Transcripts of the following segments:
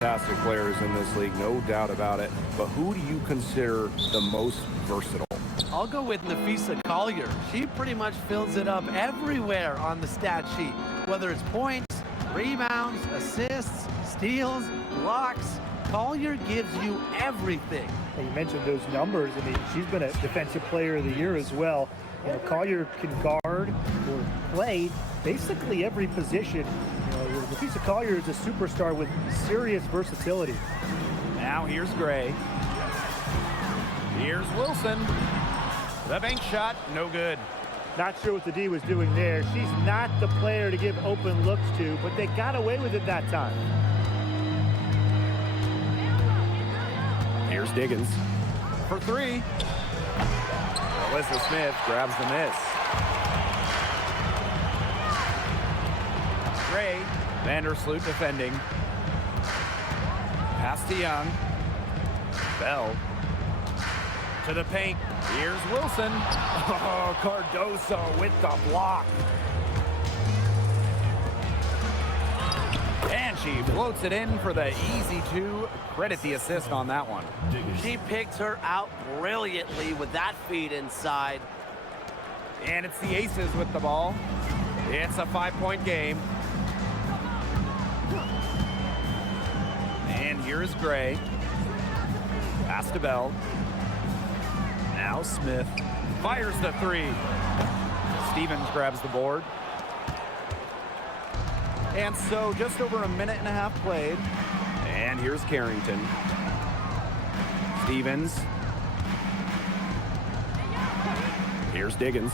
fantastic players in this league, no doubt about it. But who do you consider the most versatile? I'll go with Nafisa Collier. She pretty much fills it up everywhere on the stat sheet, whether it's points, rebounds, assists, steals, blocks. Collier gives you everything. Well, you mentioned those numbers. I mean, she's been a Defensive Player of the Year as well. You know, Collier can guard or play basically every position. You know, Nafisa Collier is a superstar with serious versatility. Now here's Gray. Here's Wilson. The bank shot, no good. Not sure what the D was doing there. She's not the player to give open looks to, but they got away with it that time. Here's Diggins for three. Alyssa Smith grabs the miss. Gray, Vandersloot defending. Pass to Young. Bell to the paint. Here's Wilson. Oh, Cardoso with the block. And she floats it in for the easy two. Credit the assist on that one. She picked her out brilliantly with that feed inside. And it's the Aces with the ball. It's a 5-point game. And here's Gray. Pass to Bell. Now Smith fires the three. Stevens grabs the board. And so just over a minute and a half played. And here's Carrington. Stevens. Here's Diggins.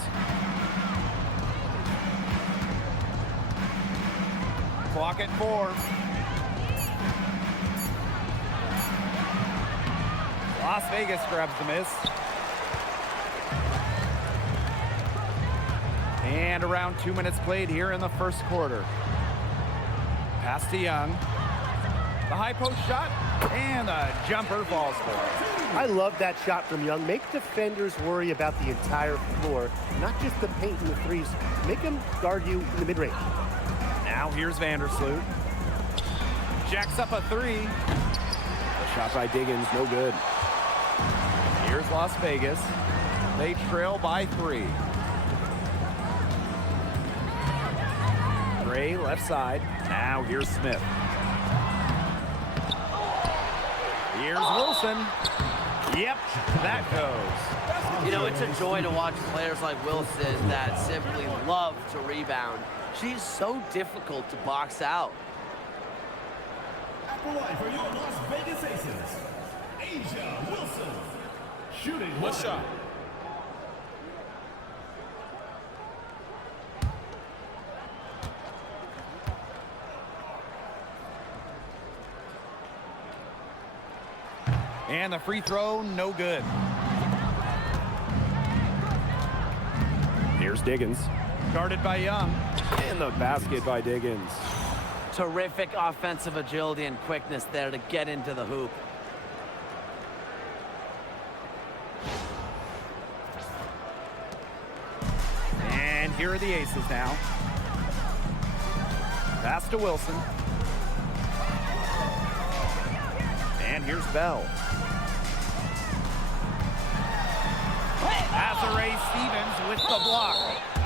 Clock at 4. Las Vegas grabs the miss. And around 2 minutes played here in the first quarter. Pass to Young. The high post shot, and a jumper falls for it. I love that shot from Young. Make defenders worry about the entire floor, not just the paint and the threes. Make them guard you in the mid-range. Now here's Vandersloot. Jacks up a three. The shot by Diggins, no good. Here's Las Vegas. They trail by 3. Gray left side. Now here's Smith. Here's Wilson. Yep, that goes. You know, it's a joy to watch players like Wilson that simply love to rebound. She's so difficult to box out. At the line for your Las Vegas Aces, Asia Wilson. Shooting one shot. And the free throw, no good. Here's Diggins. Guarded by Young. And the basket by Diggins. Terrific offensive agility and quickness there to get into the hoop. And here are the Aces now. Pass to Wilson. And here's Bell. Azare Stevens with the block.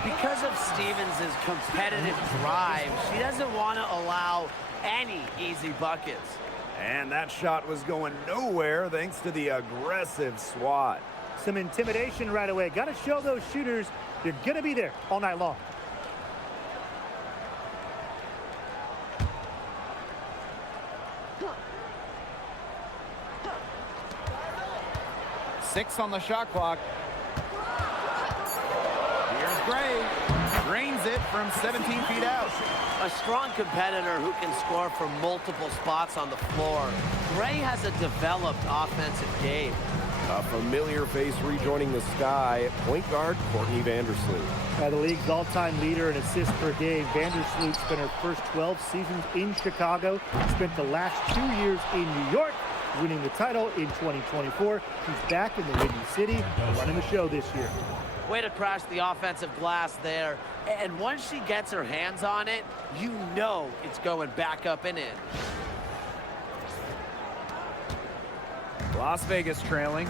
Because of Stevens' competitive drive, she doesn't want to allow any easy buckets. And that shot was going nowhere thanks to the aggressive swat. Some intimidation right away. Got to show those shooters you're going to be there all night long. Six on the shot clock. Here's Gray. Drains it from 17 feet out. A strong competitor who can score from multiple spots on the floor. Gray has a developed offensive game. A familiar face rejoining the sky, point guard Courtney Vandersloot. The league's all-time leader in assists per game. Vandersloot spent her first 12 seasons in Chicago, spent the last 2 years in New York, winning the title in 2024. She's back in the Windy City, running the show this year. Way to crash the offensive glass there. And once she gets her hands on it, you know it's going back up and in. Las Vegas trailing.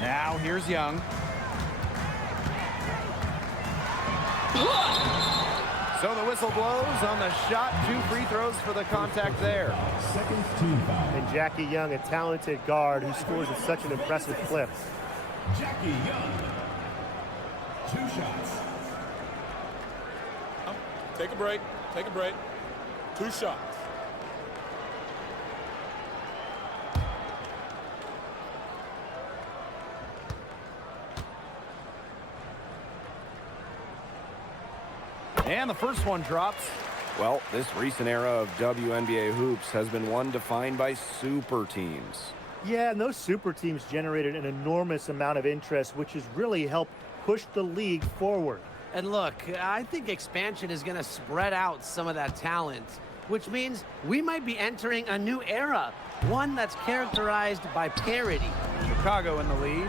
Now here's Young. So the whistle blows on the shot. 2 free throws for the contact there. And Jackie Young, a talented guard who scores at such an impressive clip. Jackie Young. 2 shots. Take a break. Take a break. 2 shots. And the first one drops. Well, this recent era of WNBA hoops has been one defined by super teams. Yeah, and those super teams generated an enormous amount of interest, which has really helped push the league forward. And look, I think expansion is going to spread out some of that talent, which means we might be entering a new era, one that's characterized by parity. Chicago in the lead.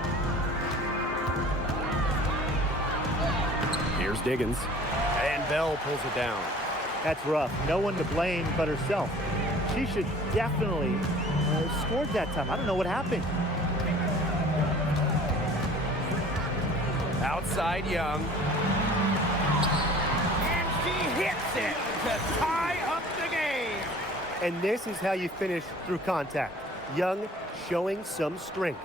Here's Diggins. And Bell pulls it down. That's rough. No one to blame but herself. She should definitely have scored that time. I don't know what happened. Outside Young. And she hits it to tie up the game. And this is how you finish through contact. Young showing some strength.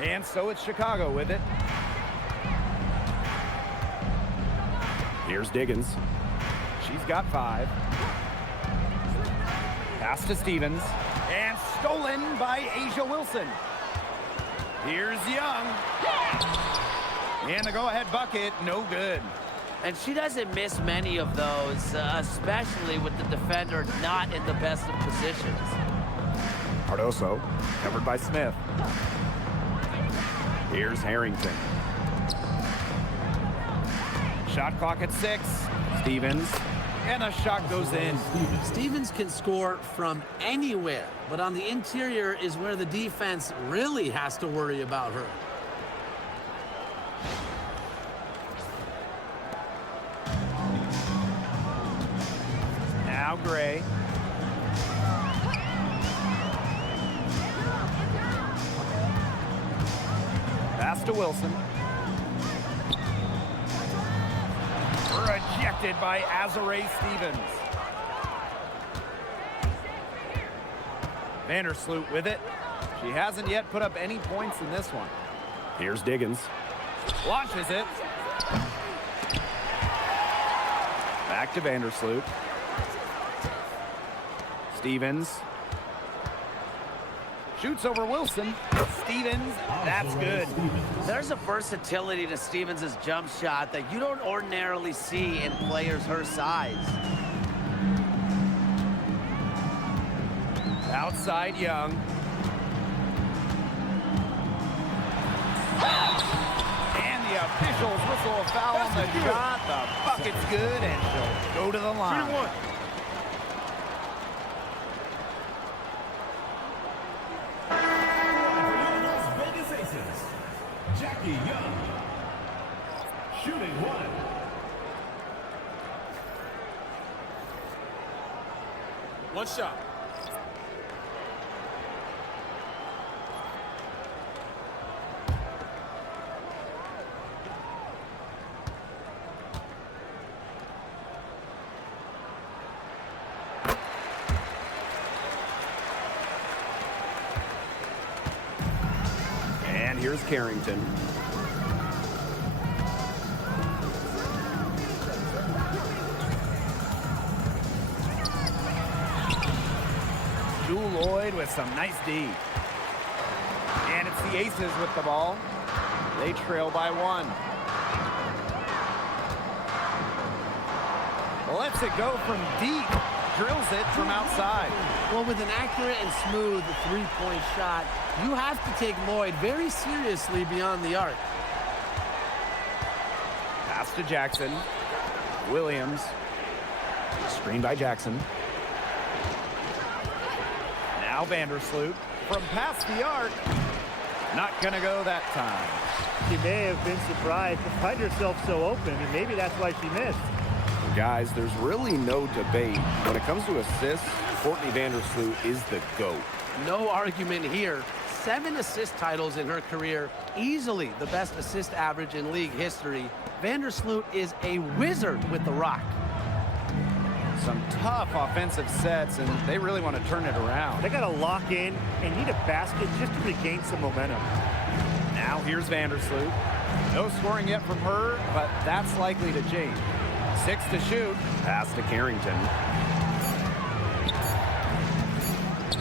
And so it's Chicago with it. Here's Diggins. She's got 5. Pass to Stevens. And stolen by Asia Wilson. Here's Young. And the go-ahead bucket, no good. And she doesn't miss many of those, especially with the defender not in the best of positions. Cardoso, covered by Smith. Here's Harrington. Shot clock at 6. Stevens. And a shot goes in. Stevens can score from anywhere, but on the interior is where the defense really has to worry about her. Now Gray. Pass to Wilson. Rejected by Azare Stevens. Vandersloot with it. She hasn't yet put up any points in this one. Here's Diggins. Launches it. Back to Vandersloot. Stevens. Shoots over Wilson. Stevens, that's good. There's a versatility to Stevens' jump shot that you don't ordinarily see in players her size. Outside Young. And the officials whistle a foul on the shot. The bucket's good, and she'll go to the line. 3-1. Las Vegas Aces. Jackie Young. Shooting 1. One shot. And here's Carrington. Jewel Lloyd with some nice D. And it's the Aces with the ball. They trail by 1. Lets it go from deep. Drills it from outside. Well, with an accurate and smooth three-point shot, you have to take Lloyd very seriously beyond the arc. Pass to Jackson. Williams. Screen by Jackson. Now Vandersloot from past the arc. Not gonna go that time. She may have been surprised to find herself so open. I mean, maybe that's why she missed. Guys, there's really no debate. When it comes to assists, Courtney Vandersloot is the GOAT. No argument here. 7 assist titles in her career, easily the best assist average in league history. Vandersloot is a wizard with the rock. Some tough offensive sets, and they really want to turn it around. They got to lock in and need a basket just to regain some momentum. Now here's Vandersloot. No scoring yet from her, but that's likely to change. 6 to shoot. Pass to Carrington.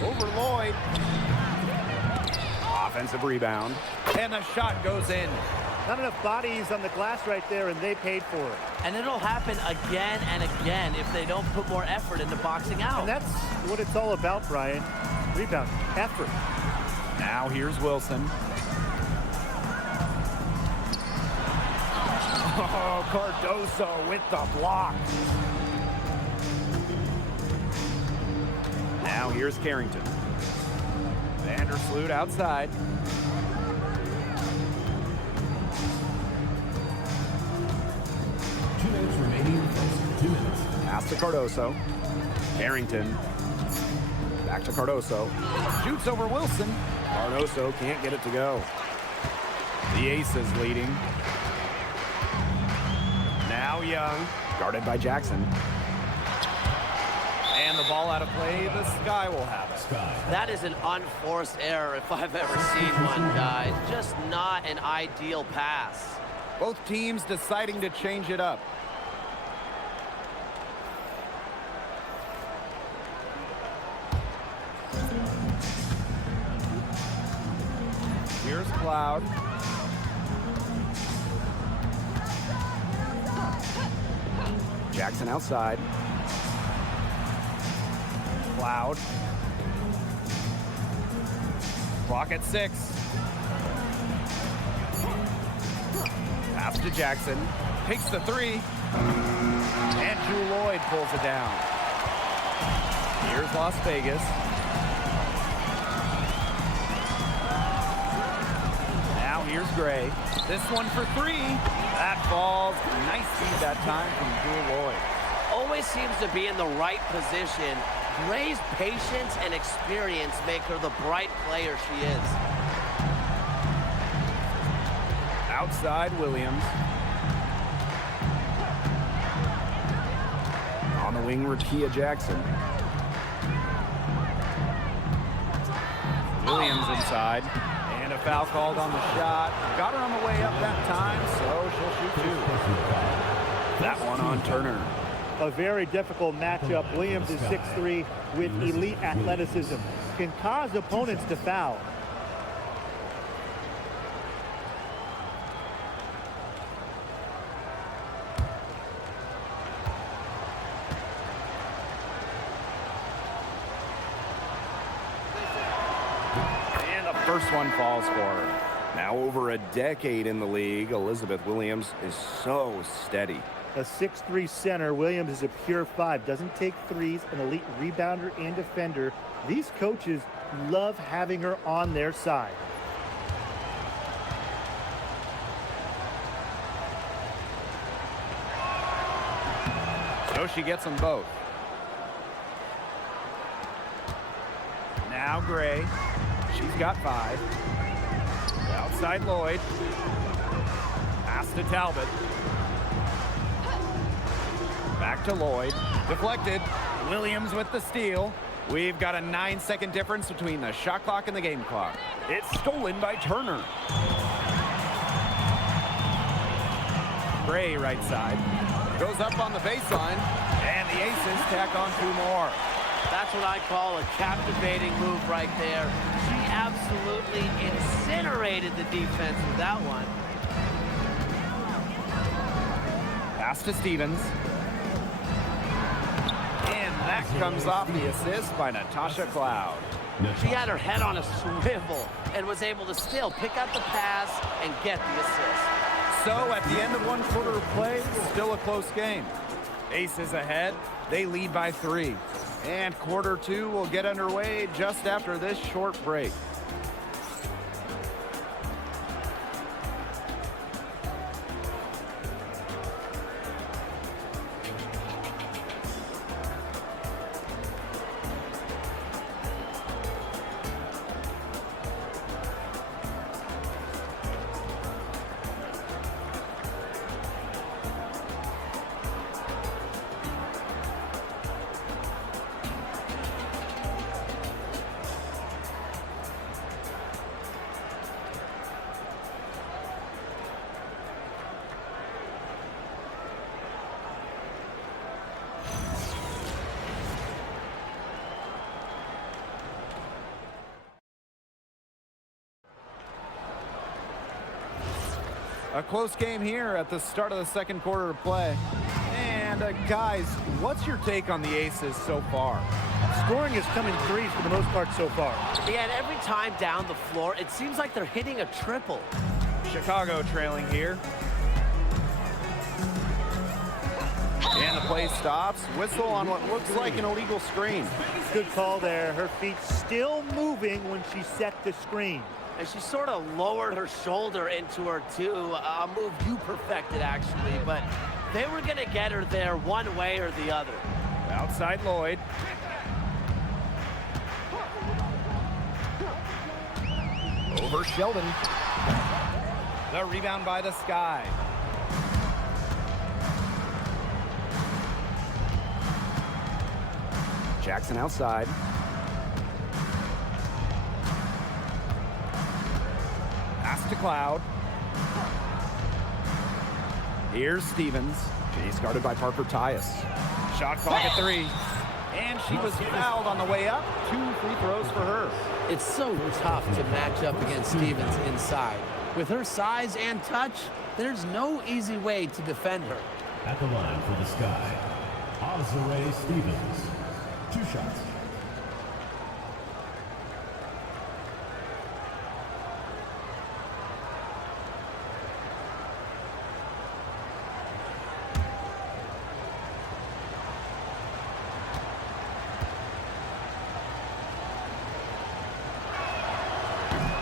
Over Lloyd. Offensive rebound. And the shot goes in. Not enough bodies on the glass right there, and they paid for it. And it'll happen again and again if they don't put more effort into boxing out. And that's what it's all about, Brian. Rebound, effort. Now here's Wilson. Oh, Cardoso with the block. Now here's Carrington. Vandersloot outside. Remaining 2 minutes. Pass to Cardoso. Carrington. Back to Cardoso. Shoots over Wilson. Cardoso can't get it to go. The Aces leading. Now Young. Guarded by Jackson. And the ball out of play. The Sky will have it. That is an unforced error if I've ever seen one, guys. Just not an ideal pass. Both teams deciding to change it up. Here's Cloud. Jackson outside. Cloud. Clock at 6. Pass to Jackson. Takes the 3. And Drew Lloyd pulls it down. Here's Las Vegas. Now here's Gray. This one for 3. That falls. Nice feed that time from Drew Lloyd. Always seems to be in the right position. Gray's patience and experience make her the bright player she is. Outside Williams. On the wing, Rakia Jackson. Williams inside. And a foul called on the shot. Got her on the way up that time, so she'll shoot 2. That one on Turner. A very difficult matchup. Williams is 6'3" with elite athleticism. Can cause opponents to foul. And the first one falls for her. Now over a decade in the league, Elizabeth Williams is so steady. A 6'3" center, Williams is a pure 5. Doesn't take threes, an elite rebounder and defender. These coaches love having her on their side. So she gets them both. Now Gray. She's got 5. Outside Lloyd. Pass to Talbot. Back to Lloyd. Deflected. Williams with the steal. We've got a 9-second difference between the shot clock and the game clock. It's stolen by Turner. Gray right side. Goes up on the baseline. And the Aces tack on 2 more. That's what I call a captivating move right there. She absolutely incinerated the defense with that one. Pass to Stevens. And that comes off the assist by Natasha Cloud. She had her head on a swivel and was able to still pick up the pass and get the assist. So at the end of 1 quarter of play, still a close game. Aces ahead. They lead by 3. And quarter 2 will get underway just after this short break. A close game here at the start of the second quarter of play. And guys, what's your take on the Aces so far? Scoring is coming threes for the most part so far. Yeah, and every time down the floor, it seems like they're hitting a triple. Chicago trailing here. And the play stops. Whistle on what looks like an illegal screen. Good call there. Her feet still moving when she set the screen. And she sort of lowered her shoulder into her, too. A move you perfected, actually. But they were going to get her there one way or the other. Outside Lloyd. Over Sheldon. The rebound by the Sky. Jackson outside. Pass to Cloud. Here's Stevens. She's guarded by Parker Tyus. Shot clock at 3. And she was fouled on the way up. 2 free throws for her. It's so tough to match up against Stevens inside. With her size and touch, there's no easy way to defend her. At the line for the Sky, Azare Stevens. 2 shots.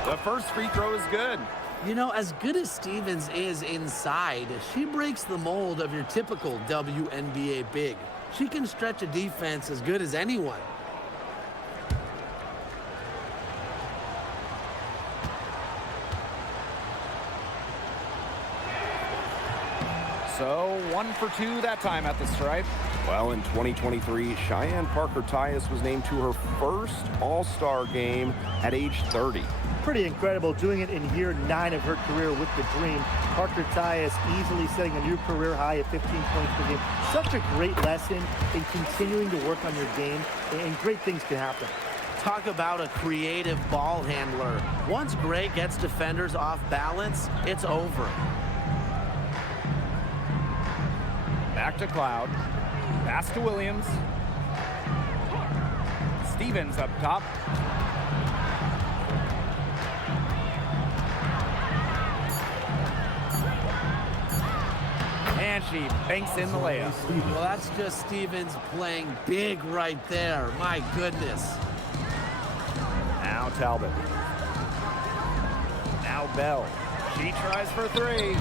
The first free throw is good. You know, as good as Stevens is inside, she breaks the mold of your typical WNBA big. She can stretch a defense as good as anyone. So 1 for 2 that time at the stripe. Well, in 2023, Cheyenne Parker Tyus was named to her first All-Star game at age 30. Pretty incredible, doing it in year 9 of her career with the Dream. Parker Tyus easily setting a new career high at 15 points per game. Such a great lesson in continuing to work on your game, and great things can happen. Talk about a creative ball handler. Once Gray gets defenders off balance, it's over. Back to Cloud. Pass to Williams. Stevens up top. And she banks in the layup. Well, that's just Stevens playing big right there. My goodness. Now Talbot. Now Bell. She tries for 3.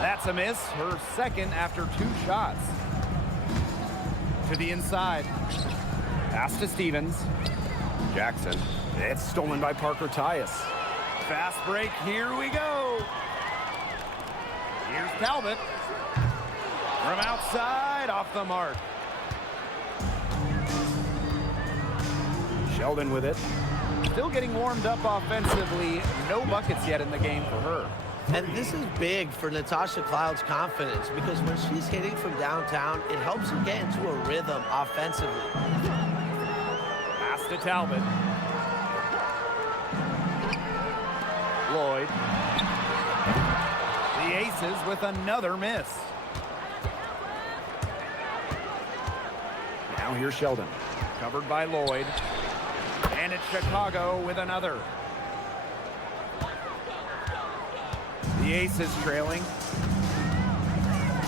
That's a miss. Her second after 2 shots. To the inside. Pass to Stevens. Jackson. It's stolen by Parker Tyus. Fast break. Here we go. Here's Talbot. From outside, off the mark. Sheldon with it. Still getting warmed up offensively. No buckets yet in the game for her. And this is big for Natasha Cloud's confidence because when she's hitting from downtown, it helps her get into a rhythm offensively. Pass to Talbot. Lloyd. The Aces with another miss. Now here's Sheldon. Covered by Lloyd. And it's Chicago with another. The Aces trailing.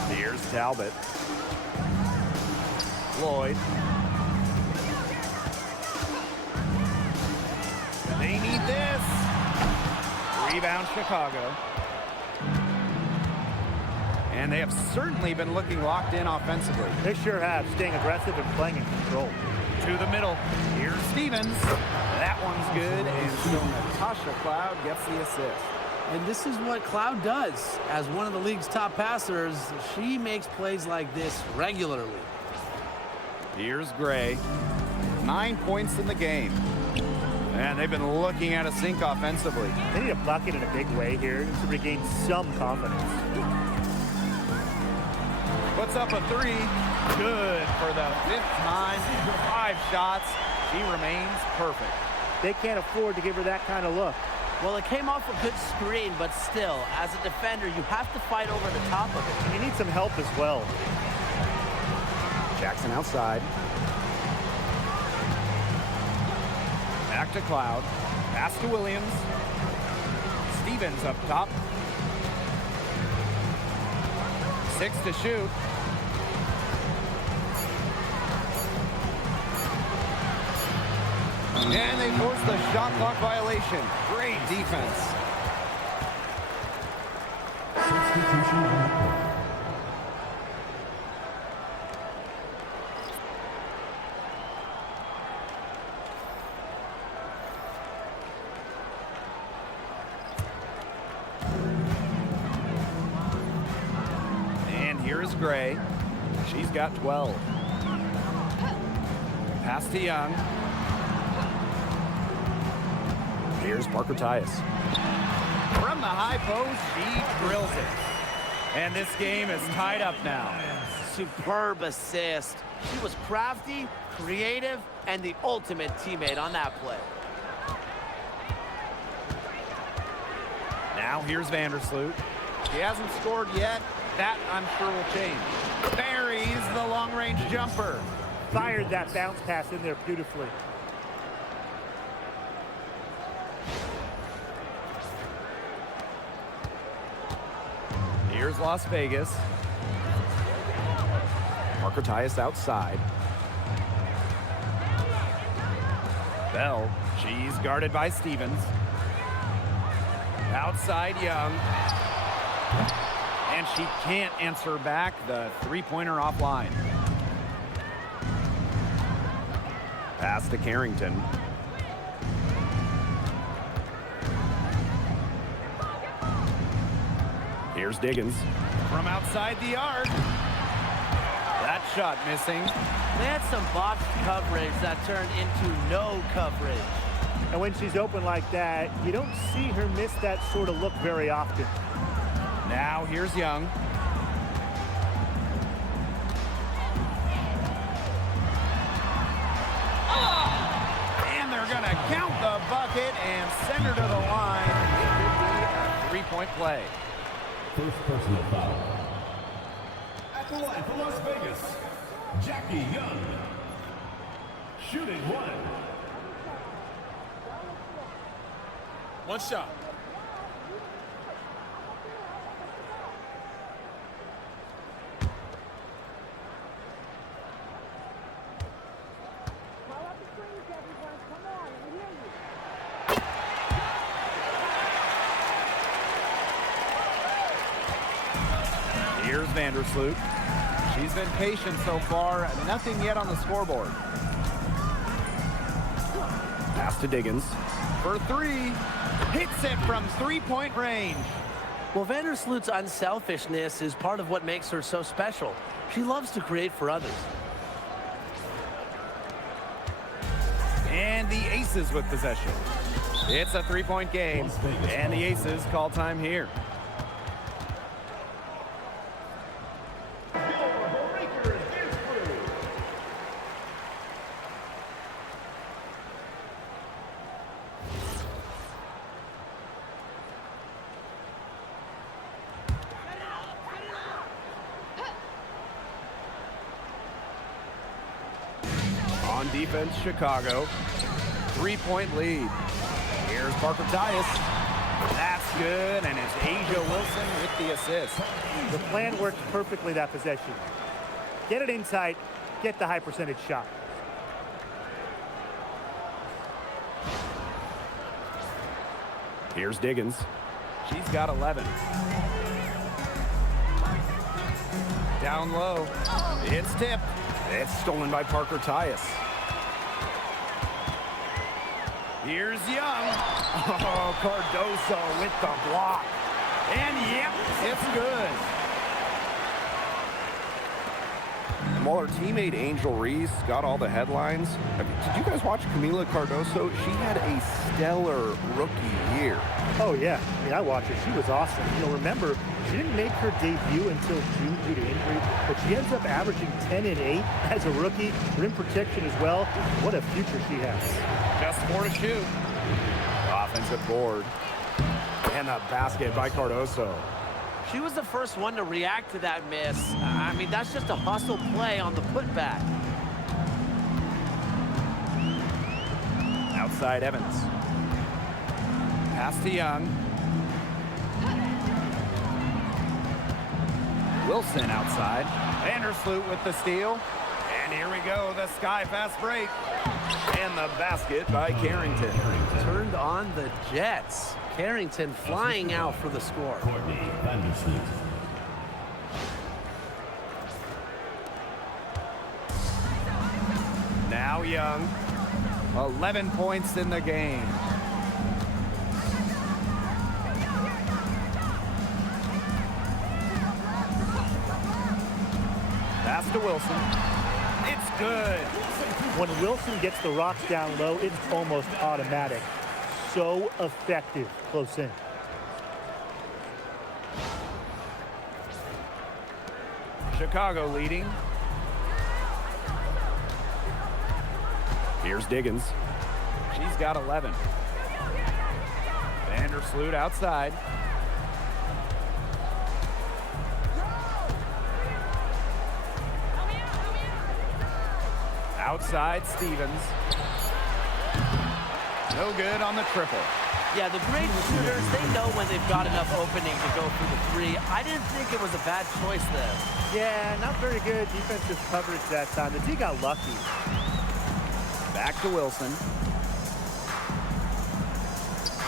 Here's Talbot. Lloyd. They need this. Rebound Chicago. And they have certainly been looking locked in offensively. They sure have, staying aggressive and playing in control. To the middle. Here's Stevens. That one's good. And so Natasha Cloud gets the assist. And this is what Cloud does. As one of the league's top passers, she makes plays like this regularly. Here's Gray. 9 points in the game. And they've been looking at a sink offensively. They need a bucket in a big way here to regain some confidence. Puts up a 3. Good for the 5th time. 5 shots. She remains perfect. They can't afford to give her that kind of look. Well, it came off a good screen, but still, as a defender, you have to fight over the top of it. You need some help as well. Jackson outside. Back to Cloud. Pass to Williams. Stevens up top. 6 to shoot. And they force the shot clock violation. Great defense. Substitution on the court. And here is Gray. She's got 12. Pass to Young. Here's Parker Tyus. From the high post, she drills it. And this game is tied up now. Superb assist. She was crafty, creative, and the ultimate teammate on that play. Now here's Vandersloot. She hasn't scored yet. That, I'm sure, will change. Buries the long-range jumper. Fired that bounce pass in there beautifully. Here's Las Vegas. Parker Tyus outside. Bell, she's guarded by Stevens. Outside Young. And she can't answer back the three-pointer offline. Pass to Carrington. Here's Diggins from outside the arc. That shot missing. They had some box coverage that turned into no coverage. And when she's open like that, you don't see her miss that sort of look very often. Now here's Young. And they're going to count the bucket and send her to the line. It could be a three-point play. First personal foul. At the line for Las Vegas, Jackie Young. Shooting one. One shot. Here's Vandersloot. She's been patient so far. Nothing yet on the scoreboard. Pass to Diggins. For three. Hits it from three-point range. Well, Vandersloot's unselfishness is part of what makes her so special. She loves to create for others. And the Aces with possession. It's a three-point game. And the Aces call time here. On defense, Chicago. Three-point lead. Here's Parker Tyus. That's good, and it's Asia Wilson with the assist. The plan worked perfectly that possession. Get it inside, get the high percentage shot. Here's Diggins. She's got 11. Down low. It's tipped. It's stolen by Parker Tyus. Here's Young. Oh, Cardoso with the block. And yep, it's good. And while her teammate Angel Reese got all the headlines, did you guys watch Kamilla Cardoso? She had a stellar rookie year. Oh, yeah. I mean, I watched her. She was awesome. You know, remember, she didn't make her debut until June due to injury, but she ends up averaging 10 and 8 as a rookie. Rim protection as well. What a future she has. Just 4 to shoot. Offensive board. And a basket by Cardoso. She was the first one to react to that miss. I mean, that's just a hustle play on the putback. Outside Evans. Pass to Young. Wilson outside. Vandersloot with the steal. And here we go, the sky fast break. And the basket by Carrington. Turned on the Jets. Carrington flying out for the score. Now Young. 11 points in the game. Pass to Wilson. It's good. When Wilson gets the rocks down low, it's almost automatic. So effective close in. Chicago leading. Here's Diggins. She's got 11. Vandersloot outside. Outside Stevens. No good on the triple. Yeah, the great shooters, they know when they've got enough opening to go for the three. I didn't think it was a bad choice there. Yeah, not very good defensive coverage that time. The D got lucky. Back to Wilson.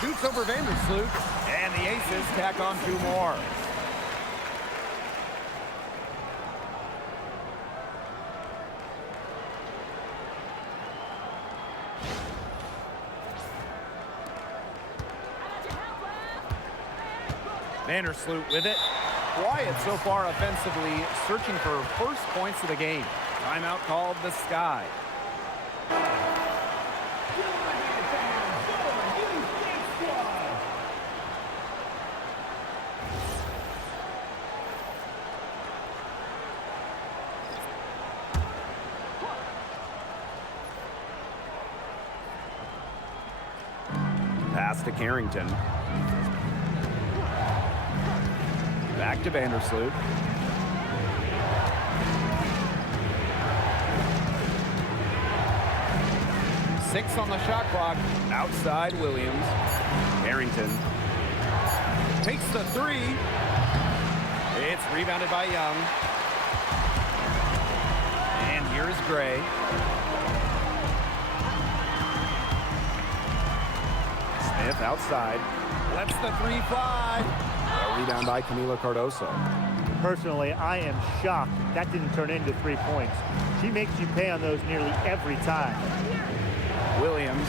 Shoots over Vandersloot. And the Aces tack on 2 more. Vandersloot with it. Quiet so far offensively, searching for first points of the game. Timeout called the Sky. Pass to Carrington. Back to Vandersloot. Six on the shot clock. Outside Williams. Carrington takes the three. It's rebounded by Young. And here's Gray. Smith outside. Lets the three fly. A rebound by Kamilla Cardoso. Personally, I am shocked that didn't turn into 3 points. She makes you pay on those nearly every time. Williams,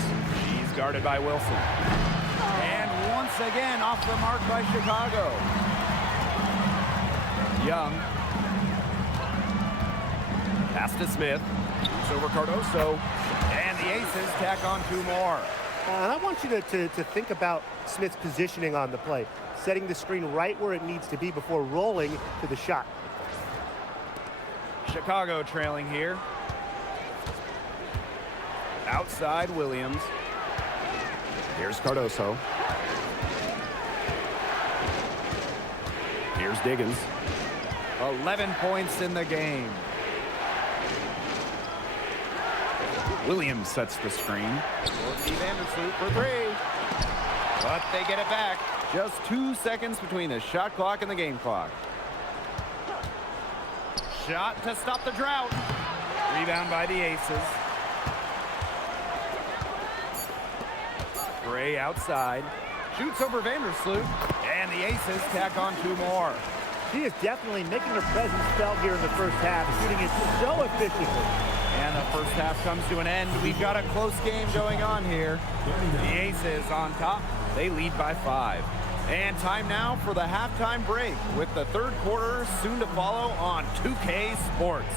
she's guarded by Wilson. And once again off the mark by Chicago. Young. Pass to Smith. Shoots over Cardoso. And the Aces tack on 2 more. And I want you to think about Smith's positioning on the play, setting the screen right where it needs to be before rolling to the shot. Chicago trailing here. Outside Williams. Here's Cardoso. Here's Diggins. 11 points in the game. Williams sets the screen. Vandersloot for 3. But they get it back. Just 2 seconds between the shot clock and the game clock. Shot to stop the drought. Rebound by the Aces. Gray outside. Shoots over Vandersloot. And the Aces tack on 2 more. She is definitely making her presence felt here in the first half, shooting it so efficiently. And the first half comes to an end. We've got a close game going on here. The Aces on top. They lead by 5. And time now for the halftime break with the third quarter soon to follow on 2K Sports.